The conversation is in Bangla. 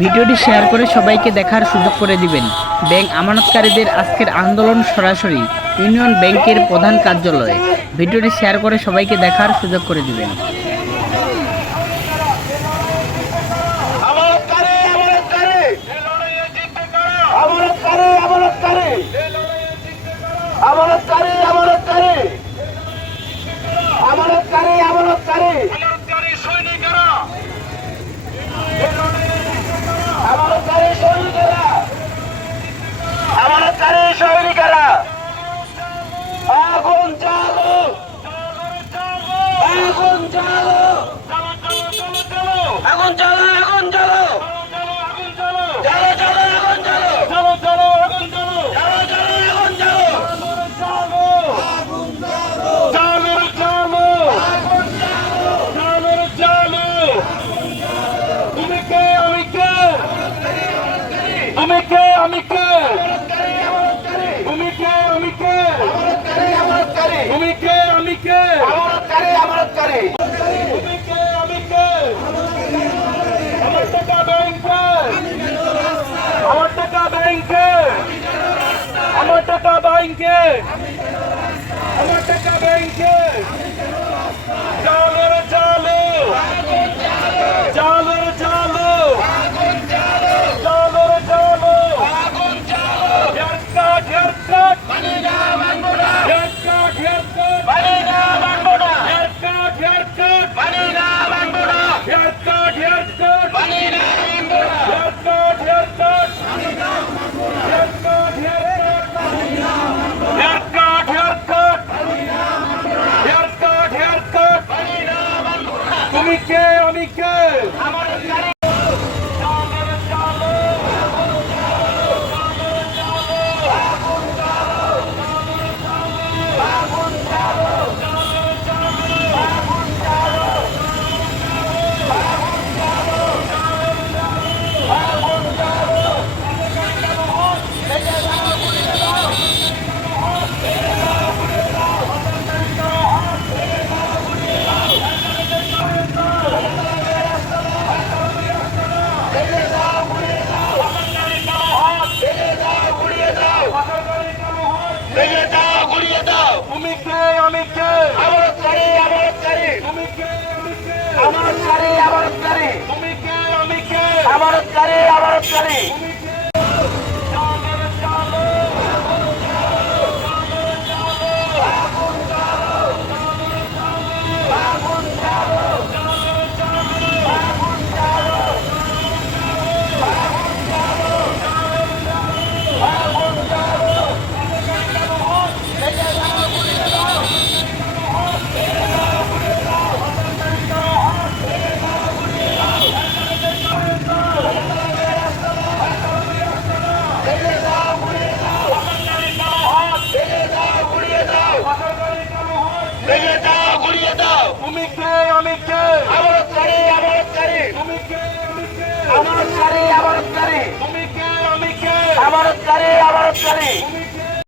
ভিডিওটি শেয়ার করে সবাইকে দেখার সুযোগ করে দিবেন। ব্যাংক আমানতকারীদের আজকের আন্দোলন সরাসরি ইউনিয়ন ব্যাংকের প্রধান কার্যালয়ে। ভিডিওটি শেয়ার করে সবাইকে দেখার সুযোগ করে দিবেন। আগুন জ্বালো, আগুন জ্বালো, আগুন জ্বালো, আগুন জ্বালো, জ্বালো জ্বালো, আগুন জ্বালো, জ্বালো জ্বালো, আগুন জ্বালো, জ্বালো জ্বালো, আগুন জ্বালো, আগুন জ্বালো, জ্বালো জ্বালো, আগুন জ্বালো, জ্বালো জ্বালো। তুমি কে আমি কে, তুমি কে আমি কে, তুমি কে আমি কে, তুমি কে আমি কে, আমানতকারী, তুমি কে আমি কে, আমার টাকা ব্যাংকে, আমার টাকা ব্যাংকে, আমার টাকা ব্যাংকে, আমার টাকা ব্যাংকে, জালো রে জালো, জালো রে জালো, জালো রে জালো, haircut haircut, haircut haircut, haircut haircut, haircut haircut, haircut haircut, haircut haircut, haircut haircut, haircut haircut. তুমি কে আমি কে, তুমি কে আমি কে, আমানতকারী, তুমি কে আমি কে, আমানতকারী, তুমি কে আমি কে, আমানতকারী। তুমি কে আমি কে, আমানতকারী, তুমি কে আমি কে, আমানতকারী, তুমি কে আমি কে, আমানতকারী।